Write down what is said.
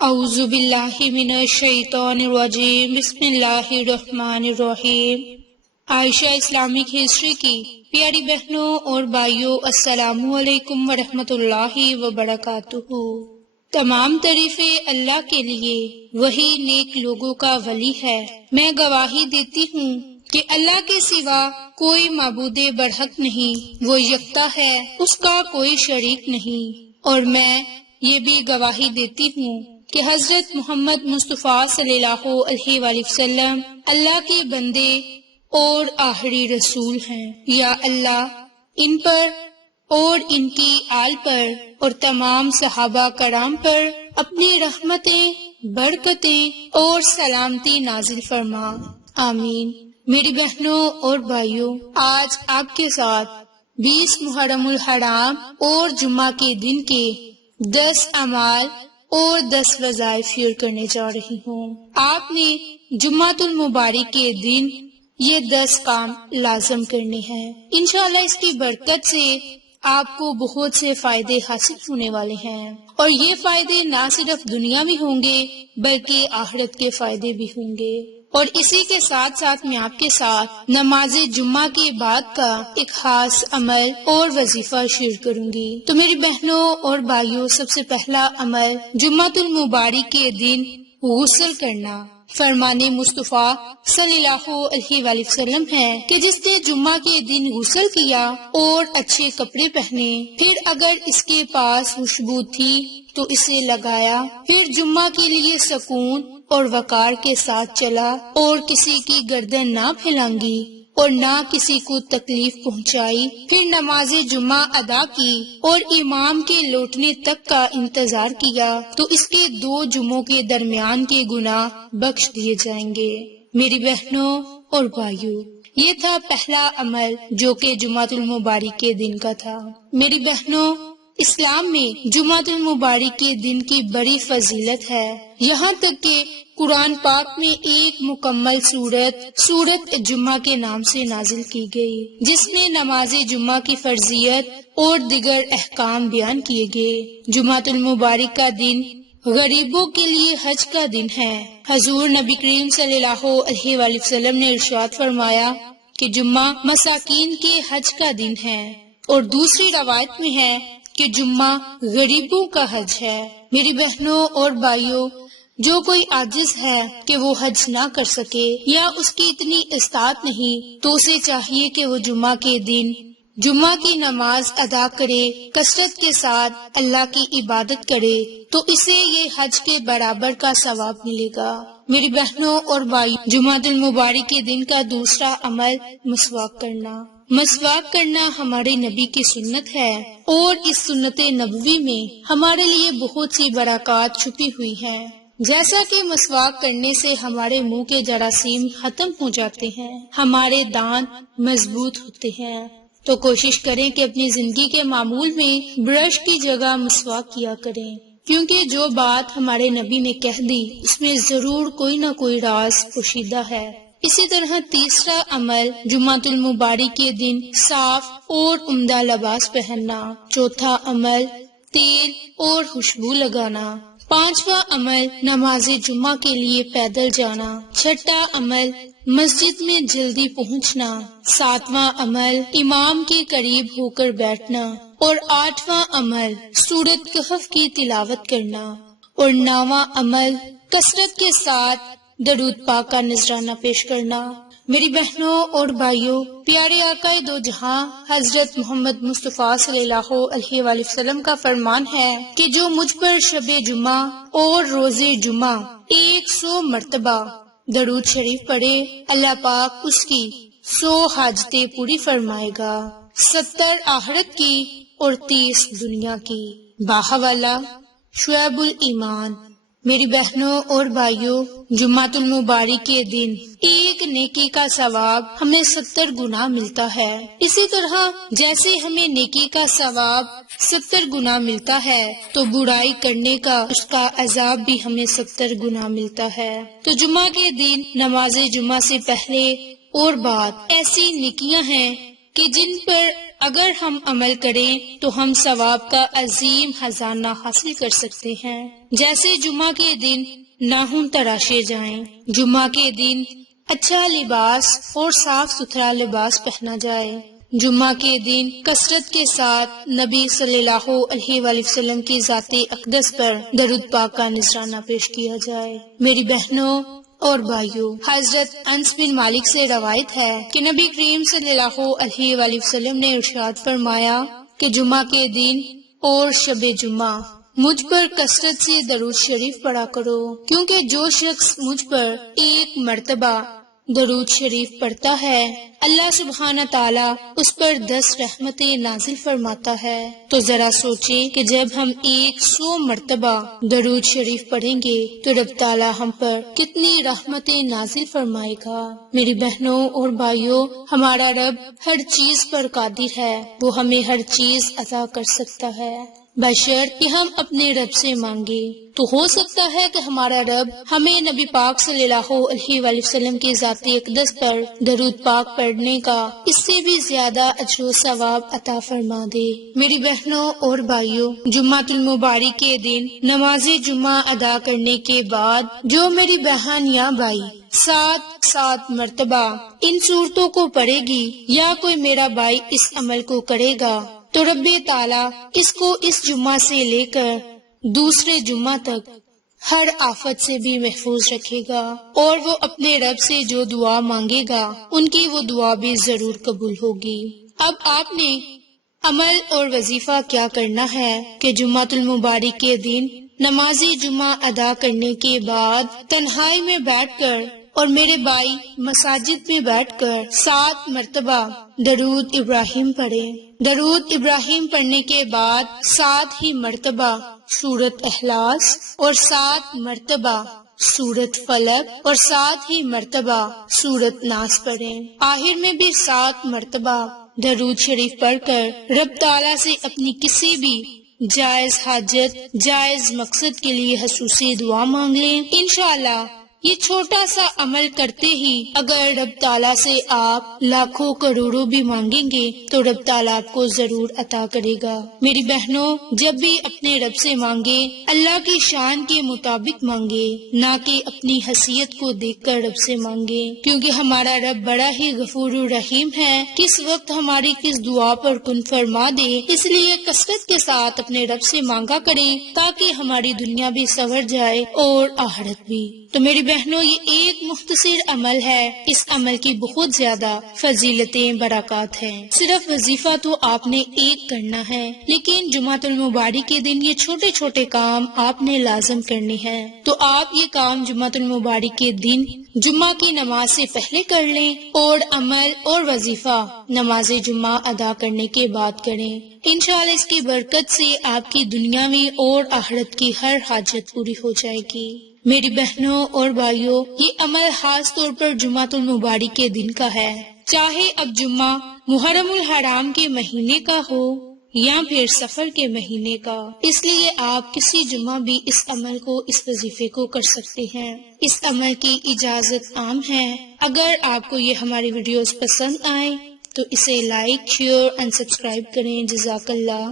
اعوذ باللہ من الشیطان الرجیم، بسم اللہ الرحمن الرحیم۔ عائشہ اسلامک ہسٹری کی پیاری بہنوں اور بھائیوں، السلام علیکم ورحمۃ اللہ وبرکاتہ۔ تمام تعریفیں اللہ کے لیے، وہی نیک لوگوں کا ولی ہے۔ میں گواہی دیتی ہوں کہ اللہ کے سوا کوئی معبود برحق نہیں، وہ یکتا ہے، اس کا کوئی شریک نہیں۔ اور میں یہ بھی گواہی دیتی ہوں کہ حضرت محمد مصطفیٰ صلی اللہ علیہ وآلہ وسلم اللہ کے بندے اور آخری رسول ہیں۔ یا اللہ ان پر اور ان کی آل پر اور تمام صحابہ کرام پر اپنی رحمتیں، برکتیں اور سلامتی نازل فرما، آمین۔ میری بہنوں اور بھائیوں، آج آپ کے ساتھ 20 محرم الحرام اور جمعہ کے دن کے 10 اعمال اور 10 وظائف شیئر کرنے جا رہی ہوں۔ آپ نے جمعۃ المبارک کے دن یہ 10 کام لازم کرنے ہیں۔ انشاءاللہ اس کی برکت سے آپ کو بہت سے فائدے حاصل ہونے والے ہیں، اور یہ فائدے نہ صرف دنیا میں ہوں گے بلکہ آخرت کے فائدے بھی ہوں گے۔ اور اسی کے ساتھ ساتھ میں آپ کے ساتھ نماز جمعہ کے بعد کا ایک خاص عمل اور وظیفہ شیئر کروں گی۔ تو میری بہنوں اور بھائیوں، سب سے پہلا عمل جمعۃ المبارک کے دن غسل کرنا۔ فرمان مصطفیٰ صلی اللہ علیہ وآلہ وسلم ہے کہ جس نے جمعہ کے دن غسل کیا اور اچھے کپڑے پہنے، پھر اگر اس کے پاس خوشبو تھی تو اسے لگایا، پھر جمعہ کے لیے سکون اور وقار کے ساتھ چلا اور کسی کی گردن نہ پھیلانگی اور نہ کسی کو تکلیف پہنچائی، پھر نماز جمعہ ادا کی اور امام کے لوٹنے تک کا انتظار کیا، تو اس کے 2 جمعوں کے درمیان کے گناہ بخش دیے جائیں گے۔ میری بہنوں اور بھائیوں، یہ تھا پہلا عمل جو کہ جمعۃ المبارک کے دن کا تھا۔ میری بہنوں، اسلام میں جمعۃ المبارک کے دن کی بڑی فضیلت ہے، یہاں تک کہ قرآن پاک میں ایک مکمل سورت جمعہ کے نام سے نازل کی گئی، جس میں نماز جمعہ کی فرضیت اور دیگر احکام بیان کیے گئے۔ جمعۃ المبارک کا دن غریبوں کے لیے حج کا دن ہے۔ حضور نبی کریم صلی اللہ علیہ وآلہ وسلم نے ارشاد فرمایا کہ جمعہ مساکین کے حج کا دن ہے، اور دوسری روایت میں ہے کہ جمعہ غریبوں کا حج ہے۔ میری بہنوں اور بھائیوں، جو کوئی عاجز ہے کہ وہ حج نہ کر سکے یا اس کی اتنی استطاعت نہیں، تو اسے چاہیے کہ وہ جمعہ کے دن جمعہ کی نماز ادا کرے، کثرت کے ساتھ اللہ کی عبادت کرے، تو اسے یہ حج کے برابر کا ثواب ملے گا۔ میری بہنوں اور بھائیوں، جمعہ المبارک کے دن کا دوسرا عمل مسواک کرنا۔ مسواک کرنا ہمارے نبی کی سنت ہے، اور اس سنت نبوی میں ہمارے لیے بہت سی برکات چھپی ہوئی ہیں۔ جیسا کہ مسواک کرنے سے ہمارے منہ کے جراثیم ختم ہو جاتے ہیں، ہمارے دانت مضبوط ہوتے ہیں، تو کوشش کریں کہ اپنی زندگی کے معمول میں برش کی جگہ مسواک کیا کریں، کیونکہ جو بات ہمارے نبی نے کہہ دی اس میں ضرور کوئی نہ کوئی راز پوشیدہ ہے۔ اسی طرح تیسرا عمل جمعۃ المبارک کے دن صاف اور عمدہ لباس پہننا۔ چوتھا عمل تیل اور خوشبو لگانا۔ پانچواں عمل نماز جمعہ کے لیے پیدل جانا۔ چھٹا عمل مسجد میں جلدی پہنچنا۔ ساتواں عمل امام کے قریب ہو کر بیٹھنا، اور آٹھواں عمل سورۃ کہف کی تلاوت کرنا، اور نواں عمل کثرت کے ساتھ درود پاک کا نذرانہ پیش کرنا۔ میری بہنوں اور بھائیوں، پیارے آقا دو جہاں حضرت محمد مصطفیٰ صلی اللہ علیہ وآلہ وسلم کا فرمان ہے کہ جو مجھ پر شب جمعہ اور روز جمعہ 100 مرتبہ درود شریف پڑھے، اللہ پاک اس کی 100 حاجتیں پوری فرمائے گا، 70 آخرت کی اور 30 دنیا کی۔ باحوالہ شعیب الایمان۔ میری بہنوں اور بھائیوں، جمعۃ المبارک کے دن ایک نیکی کا ثواب ہمیں 70 گنا ملتا ہے۔ اسی طرح جیسے ہمیں نیکی کا ثواب 70 گنا ملتا ہے، تو برائی کرنے کا اس کا عذاب بھی ہمیں 70 گنا ملتا ہے۔ تو جمعہ کے دن نماز جمعہ سے پہلے اور بعد ایسی نیکیاں ہیں کہ جن پر اگر ہم عمل کریں تو ہم ثواب کا عظیم خزانہ حاصل کر سکتے ہیں۔ جیسے جمعہ کے دن ناخن تراشے جائیں، جمعہ کے دن اچھا لباس اور صاف ستھرا لباس پہنا جائے، جمعہ کے دن کثرت کے ساتھ نبی صلی اللہ علیہ وآلہ وسلم کی ذات اقدس پر درود پاک کا نذرانہ پیش کیا جائے۔ میری بہنوں اور بھائیوں، حضرت انس بن مالک سے روایت ہے کہ نبی کریم صلی اللہ علیہ وآلہ وسلم نے ارشاد فرمایا کہ جمعہ کے دن اور شب جمعہ مجھ پر کثرت سے درود شریف پڑھا کرو، کیونکہ جو شخص مجھ پر ایک مرتبہ درود شریف پڑھتا ہے اللہ سبحانہ تعالیٰ اس پر 10 رحمتیں نازل فرماتا ہے۔ تو ذرا سوچیں کہ جب ہم 100 مرتبہ درود شریف پڑھیں گے تو رب تعالیٰ ہم پر کتنی رحمتیں نازل فرمائے گا۔ میری بہنوں اور بھائیوں، ہمارا رب ہر چیز پر قادر ہے، وہ ہمیں ہر چیز عطا کر سکتا ہے، بشرط کہ ہم اپنے رب سے مانگے۔ تو ہو سکتا ہے کہ ہمارا رب ہمیں نبی پاک صلی اللہ علیہ وآلہ وسلم کی ذات اقدس پر درود پاک پڑھنے کا اس سے بھی زیادہ اجر و ثواب عطا فرما دے۔ میری بہنوں اور بھائیوں، جمعۃ المبارک کے دن نماز جمعہ ادا کرنے کے بعد جو میری بہن یا بھائی 7 مرتبہ ان صورتوں کو پڑھے گی یا کوئی میرا بھائی اس عمل کو کرے گا تو رب تعالیٰ اس کو اس جمعہ سے لے کر دوسرے جمعہ تک ہر آفت سے بھی محفوظ رکھے گا، اور وہ اپنے رب سے جو دعا مانگے گا ان کی وہ دعا بھی ضرور قبول ہوگی۔ اب آپ نے عمل اور وظیفہ کیا کرنا ہے کہ جمعۃ المبارک کے دن نماز جمعہ ادا کرنے کے بعد تنہائی میں بیٹھ کر اور میرے بھائی مساجد میں بیٹھ کر 7 مرتبہ درود ابراہیم پڑھیں۔ درود ابراہیم پڑھنے کے بعد 7 ہی مرتبہ سورۃ اخلاص اور 7 مرتبہ سورۃ فلق اور 7 ہی مرتبہ سورۃ ناس پڑھیں۔ آخر میں بھی 7 مرتبہ درود شریف پڑھ کر رب تعالیٰ سے اپنی کسی بھی جائز حاجت، جائز مقصد کے لیے خصوصی دعا مانگ لیں۔ انشاءاللہ یہ چھوٹا سا عمل کرتے ہی اگر رب تعالیٰ سے آپ لاکھوں کروڑوں بھی مانگیں گے تو رب تعالیٰ آپ کو ضرور عطا کرے گا۔ میری بہنوں، جب بھی اپنے رب سے مانگے اللہ کی شان کے مطابق مانگے، نہ کہ اپنی حیثیت کو دیکھ کر رب سے مانگے، کیونکہ ہمارا رب بڑا ہی غفور الرحیم ہے، کس وقت ہماری کس دعا پر کن فرما دے۔ اس لیے کثرت کے ساتھ اپنے رب سے مانگا کریں تاکہ ہماری دنیا بھی سنور جائے اور آخرت بھی۔ تو میری بہنوں، یہ ایک مختصر عمل ہے، اس عمل کی بہت زیادہ فضیلتیں برکات ہیں۔ صرف وظیفہ تو آپ نے ایک کرنا ہے، لیکن جمعۃ المبارک کے دن یہ چھوٹے چھوٹے کام آپ نے لازم کرنے ہیں۔ تو آپ یہ کام جمعۃ المبارک کے دن جمعہ کی نماز سے پہلے کر لیں اور عمل اور وظیفہ نماز جمعہ ادا کرنے کے بعد کریں۔ انشاءاللہ اس کی برکت سے آپ کی دنیاوی اور آخرت کی ہر حاجت پوری ہو جائے گی۔ میری بہنوں اور بھائیوں، یہ عمل خاص طور پر جمعۃ المبارک کے دن کا ہے، چاہے اب جمعہ محرم الحرام کے مہینے کا ہو یا پھر سفر کے مہینے کا، اس لیے آپ کسی جمعہ بھی اس عمل کو، اس وظیفے کو کر سکتے ہیں۔ اس عمل کی اجازت عام ہے۔ اگر آپ کو یہ ہماری ویڈیوز پسند آئیں تو اسے لائک، شیئر اور سبسکرائب کریں۔ جزاک اللہ۔